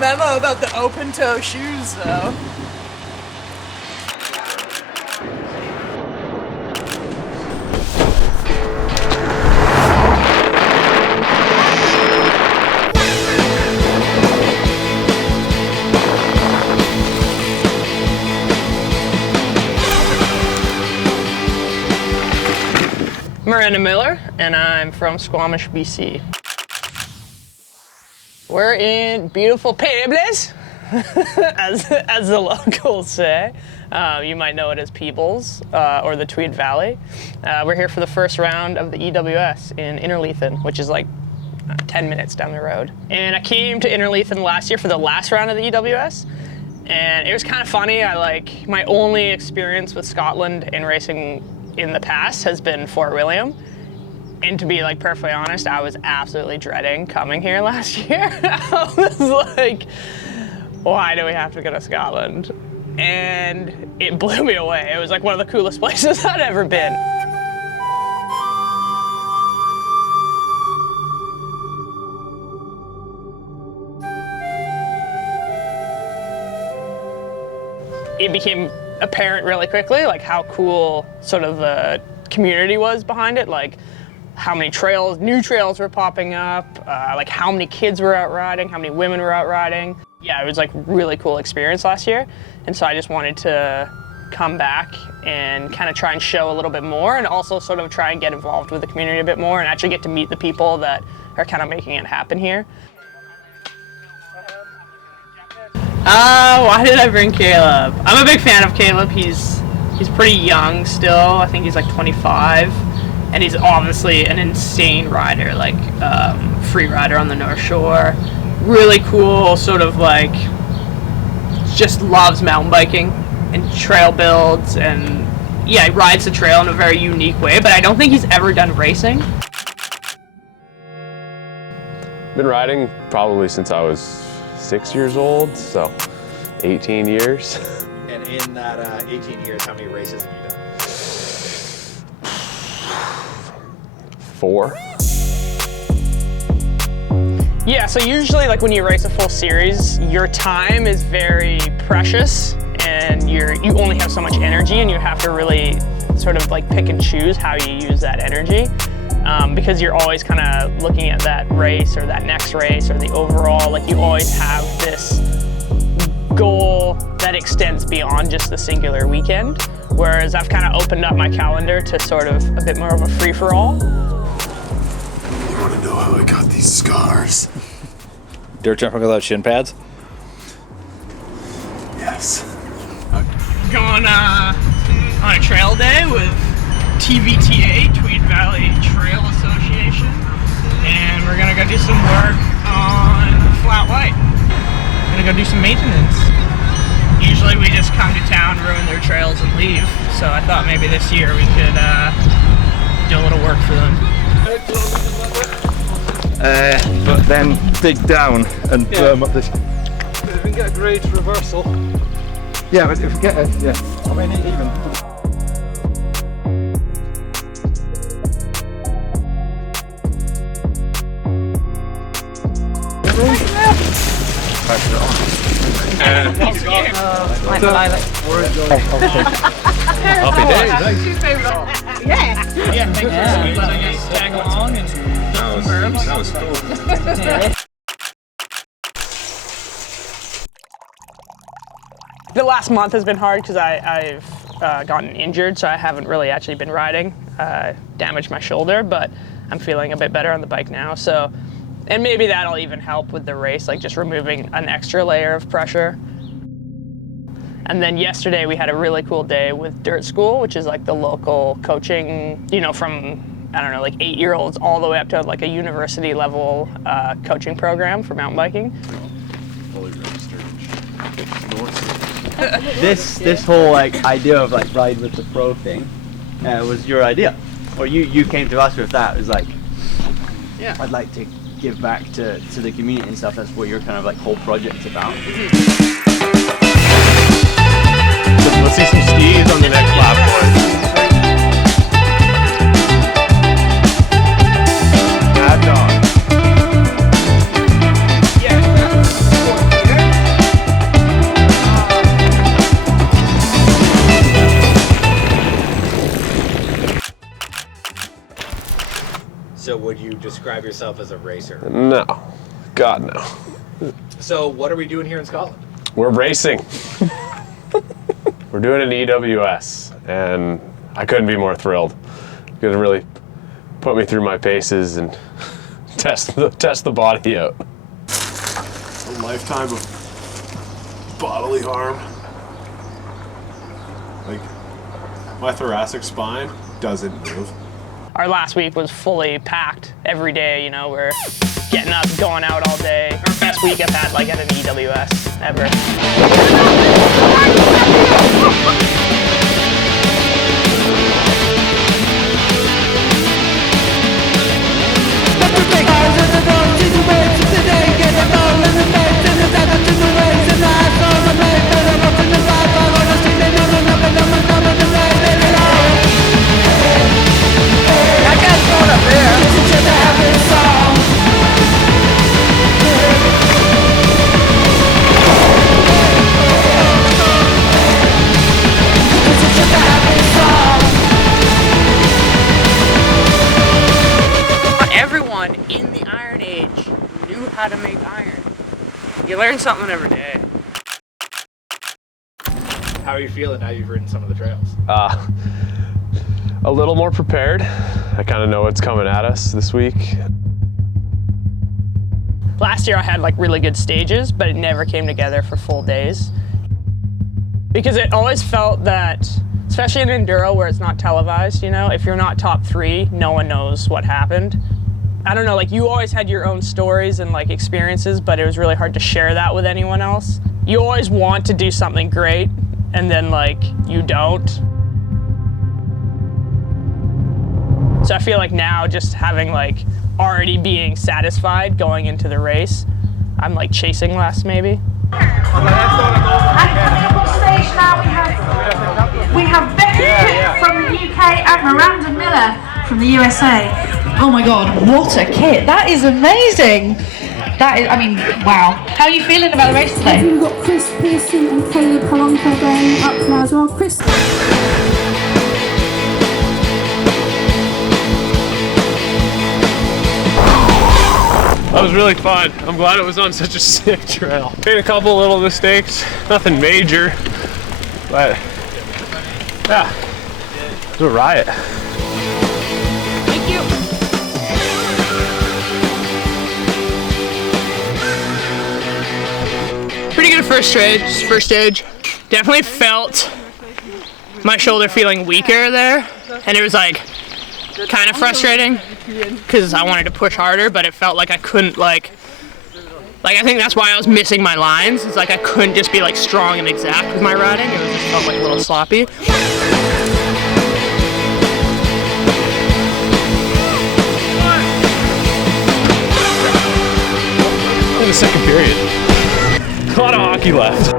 memo about the open-toe shoes, though. Miranda Miller, and I'm from Squamish, BC. We're in beautiful Peebles, as the locals say. You might know it as Peebles or the Tweed Valley. We're here for the first round of the EWS in Innerleithen, which is like 10 minutes down the road. And I came to Innerleithen last year for the last round of the EWS, and it was kind of funny. My only experience with Scotland in racing in the past has been Fort William. And to be perfectly honest, I was absolutely dreading coming here last year. I was like, why do we have to go to Scotland? And it blew me away. It was like one of the coolest places I'd ever been. It became apparent really quickly, how cool sort of the community was behind it, how many new trails were popping up, how many kids were out riding, how many women were out riding. Yeah, it was really cool experience last year, and so I just wanted to come back and kind of try and show a little bit more, and also sort of try and get involved with the community a bit more and actually get to meet the people that are kind of making it happen here. Why did I bring Caleb? I'm a big fan of Caleb. He's pretty young still. I think he's 25, and he's obviously an insane rider, free rider on the North Shore. Really cool, sort of just loves mountain biking and trail builds, and yeah, he rides the trail in a very unique way, but I don't think he's ever done racing. Been riding probably since I was 6 years old, so 18 years. And in that 18 years, how many races have you done? 4. Yeah, so usually when you race a full series, your time is very precious, and you only have so much energy, and you have to really sort of pick and choose how you use that energy. Because you're always kind of looking at that race or that next race or the overall, you always have this goal that extends beyond just the singular weekend. Whereas I've kind of opened up my calendar to sort of a bit more of a free-for-all. You want to know how I got these scars? Dirt jumping without shin pads? Yes. Going on a trail day with TVTA, Tweed Valley Trail Association, and we're gonna go do some work on Flat White. We're gonna go do some maintenance. Usually we just come to town, ruin their trails, and leave. So I thought maybe this year we could do a little work for them. But then dig down and firm up this. If we can get a great reversal. Yeah, but if we get it, yeah. I mean, even. Like lilac. Happy days. Yeah. Yeah, thanks for letting us tag along and That was cool. The last month has been hard because I've gotten injured, so I haven't really actually been riding. Damaged my shoulder, but I'm feeling a bit better on the bike now. So, and maybe that'll even help with the race, just removing an extra layer of pressure. And then yesterday we had a really cool day with Dirt School, which is the local coaching, from, I don't know, 8-year-olds all the way up to a university level coaching program for mountain biking. Fully registered. North. This whole idea of ride with the pro thing was your idea, or you came to us with that. It was yeah, I'd like to give back to the community and stuff. That's what your kind of whole project's about. Let's see some skis on the next lap, boys. Mad dog. yeah. describe yourself as a racer? No. God, no. So what are we doing here in Scotland? We're racing. We're doing an EWS, and I couldn't be more thrilled. Gonna really put me through my paces and test the body out. A lifetime of bodily harm. Like, my thoracic spine doesn't move. Our last week was fully packed every day, you know, we're getting up, going out all day. Our best week I've had like at an EWS ever. Everyone in the Iron Age knew how to make iron. You learn something every day. How are you feeling now you've ridden some of the trails? A little more prepared. I kind of know what's coming at us this week. Last year I had like really good stages, but it never came together for full days. Because it always felt that, especially in enduro where it's not televised, you know, if you're not top 3, no one knows what happened. I don't know, like you always had your own stories and like experiences, but it was really hard to share that with anyone else. You always want to do something great and then like you don't. So I feel like now just having like already being satisfied going into the race, I'm like chasing less maybe. And coming up on stage now we have Becky from the UK and Miranda Miller from the USA. Oh my god, what a kit. That is amazing. That is, I mean, wow. How are you feeling about the race today? We've got Chris Pearson and Caleb Polanco going up now as well. Chris. That was really fun. I'm glad it was on such a sick trail. Made a couple little mistakes, nothing major, but yeah, it was a riot. Thank you. Pretty good first stage. Definitely felt my shoulder feeling weaker there, and it was like kind of frustrating because I wanted to push harder, but it felt like I couldn't like I think that's why I was missing my lines. It's like I couldn't just be like strong and exact with my riding. It was just felt like a little sloppy. In the second period, a lot of hockey left.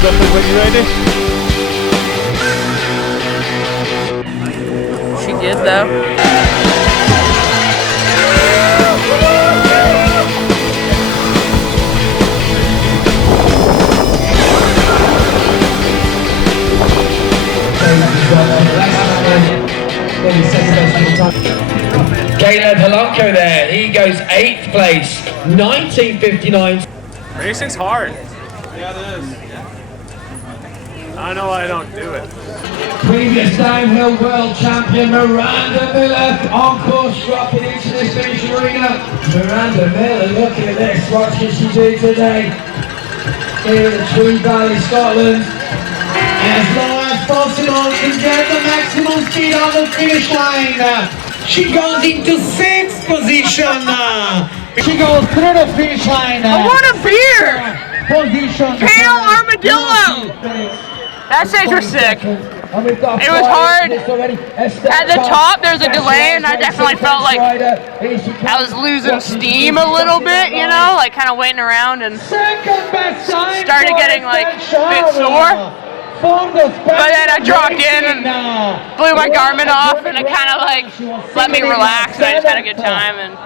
Roughly what you ready? She did though. Caleb Polanco there, he goes 8th place, 1959. Racing's hard. Yeah, it is. I know I don't do it. Previous downhill world champion Miranda Miller on course dropping into this finish arena. Miranda Miller, looking at this, what can she do today? Here in the Tweed Valley, Scotland. As Laura Baltimore can get the maximum speed on the finish line. She goes into 6th position. She goes through the finish line. I want a beer! Position. Pale armadillo! That stage was sick. It was hard. At the top, there's a delay, and I definitely felt like I was losing steam a little bit, you know, like kind of waiting around, and started getting like a bit sore. But then I dropped in and blew my Garmin off, and it kind of like let me relax, and I just had a good time, and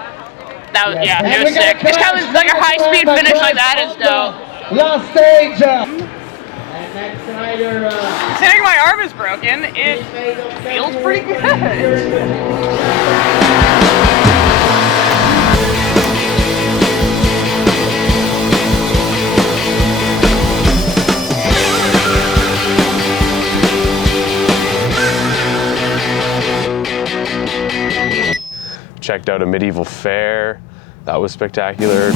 that was, yeah, it was sick. Just kind of like a high-speed finish like that is dope. Last stage. Considering my arm is broken, it feels pretty good. Checked out a medieval fair. That was spectacular.